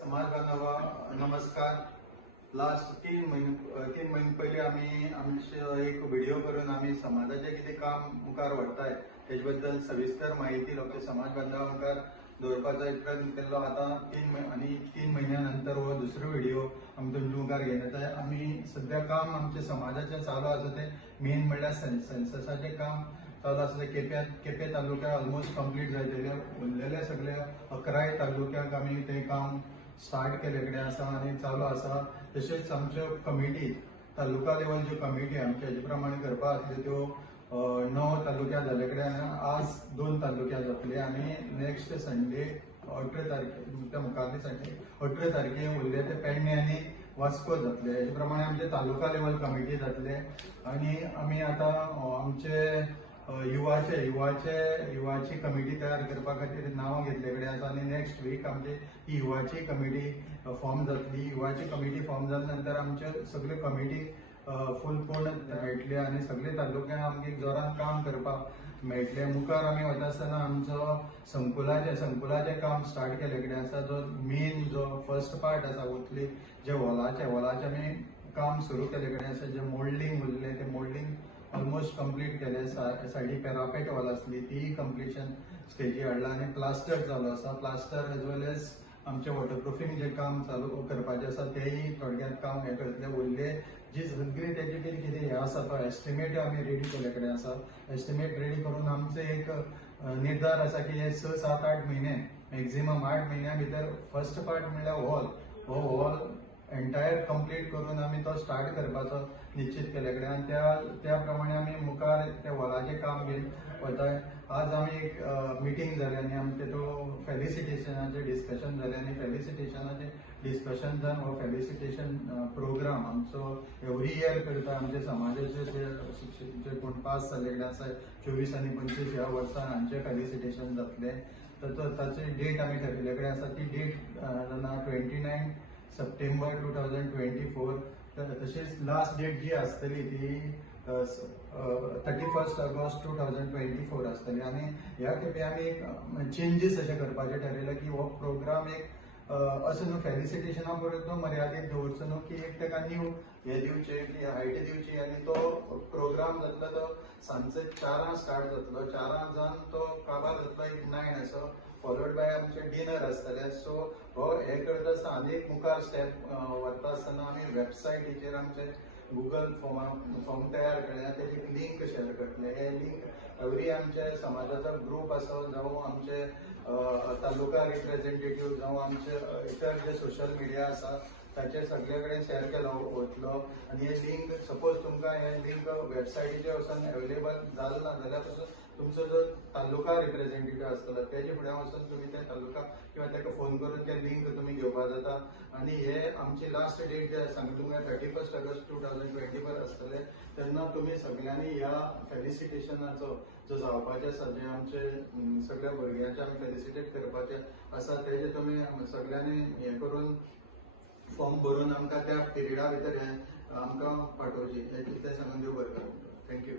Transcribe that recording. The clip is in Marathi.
समाज बांधवा नमस्कार. लास्ट 3 महिने पहिले आम्ही एक व्हिडिओ करून आम्ही समाजाचे किती काम मुखार व्हरताय तेजे बद्दल सविस्तर माहिती लोक समाज बांधवा मुखार दवरपाचो यत्न केल्लो. आता 3 महिन्यानंतर हो दुसरो व्हिडिओ आमी तुमचे मुखार घेवन येताय. आमी सध्या काम आमचे समाजाचे चालू आसा ते मेन म्हणल्यार सेन्ससाचे काम चालू आसा. केपे तालुक्यात ऑलमोस्ट कंप्लीट जायतले. उरलेले सगळे 11 तालुक्याक आमी ते काम स्टार्ट केले कडेन आसा आनी चालू आसा. तशेंच आमच्यो कमिटी तालुका लेवलच्यो कमिटी आमचे हेजे प्रमाणे करपा आसल्यो त्यो 9 तालुक्यात जाले कडेन आज 2 तालुक्यात जातले आनी नेक्स्ट संडे 18 तारखे मुखारले संडे 18 तारखे उरले ते पेडणे आनी वास्को जातले. हेजे प्रमाणे आमचे तालुका लेवल कमिटी जातले आनी आमी आतां आमचे युवाची कमिटी तयार करपा खातीर नांव घेतले कडेन आसा आनी नेक्स्ट वीक आमची ही युवाची कमिटी फॉर्म जातली. युवाची कमिटी फॉर्म जाल्या नंतर आमचे सगळे कमिटी फूल पूर्ण मेळटले आनी सगळे तालुक्यांत आमगे जोरान काम करपाक मेळटले. मुखार आमी वता आसतना आमचो संकुलाचे काम स्टार्ट केले कडेन आसा. जो फर्स्ट पार्ट आसा उरली जे हॉलाचे आमी काम सुरू केले कडेन आसा. जे मोल्डिंग उरले ते मोल्डिंग ऑलमोस्ट कंप्लीट केले. सायडीक पॅरापेट वॉल आसली ती कंप्लीशन स्टेजी हाडला आनी प्लास्टर चालू आसा. प्लास्टर एज वेल एज आमचे वॉटरप्रुफींग जे काम चालू करपाचे आसा तेही थोडक्यात काम हे करतले. उरले जी सगळी तेजी कितें हे आसा तो एस्टिमेट आमी रेडी केले कडेन आसा. एस्टिमेट रेडी करून आमचे एक निर्धार आसा की हे 6-7-8 महिने मॅक्झिमम 8 महिन्या भितर फर्स्ट पार्ट म्हणल्यार हॉल एंटायर कंप्लीट करून आमी तो स्टार्ट करपाचो निश्चित केले कडेन आनी त्या प्रमाणे आमी मुखार त्या हॉलाचे काम घेवन वताय. आज आमी एक मिटींग जाली आनी आमचे तो फेलिसिटेशनाचे डिस्कशन जाले आनी फेलिसिटेशनाचे डिस्कशन जावन हो फेलिसिटेशन प्रोग्राम आमचो एवरी इयर करता. आमचे समाजाचे जे कोण पास जाले कडेन आसा 24 आनी 25 ह्या वर्सान हांचे फेलिसिटेशन जातले. तर ताची डेट आमी ठरयले कडेन आसा. ती डेट जाता 29 सप्टेंबर 2024. तशेंच लास्ट डेट जी आसतली ती 31 ऑगस्ट 2024 आसतली. आनी ह्या खेपे आमी एक चेंजीस अशें करपाचें ठरयलें की हो प्रोग्राम एक असो न्हू फेलिसिटेशना परत मर्यादीत दवरचो न्हू की एक ताका न्यू हे दिवचे की हायट दिवची आनी तो प्रोग्राम जातलो तो सांजचे 4 स्टार्ट जातलो. 4 जावन तो काबार जातलो एक 9 असो फॉलोड बाय आमचे डिनर आसतले. सो हो हे करता आसतना आनी एक मुखार स्टेप वता आसतना आमी वेबसायटीचेर आमचे गुगल फॉर्म तयार केले आनी तेजी लिंक शेअर करतले. हे लिंक एवरी आमचे समाजाचो ग्रुप आसा जावं आमचे तालुका रिप्रेझेंटेटिव्ह जावं आमचे इतर जे सोशल मिडिया आसा ताचे सगळे कडेन शेअर केलो वतलो. आनी हे लिंक सपोज तुमकां हे लिंक वेबसायटीचेर वचून अवेलेबल जालें ना जाल्यार पासून तुमचो जो तालुका रिप्रेझेंटेटिव्ह आसतलो तेजे फुड्यान वचून तुमी ते तालुका किंवा ताका फोन करून ते लिंक तुमी घेवपाक जाता. आनी हे आमची लास्ट डेट जे सांगता तुमकां 31 ऑगस्ट 2024 आसतले. तेन्ना तुमी सगळ्यांनी ह्या फेलिसिटेशनाचो जो जावपाचे आसा जे आमचे सगळ्या भुरग्यांचे आमी फेलिसिटेट करपाचे आसा तेजे तुमी सगळ्यांनी हे करून फॉर्म भरून आमकां त्या पिरियडा भितर आमकां पाठोवची. हे सांगून देव बरें करूं. थँक्यू.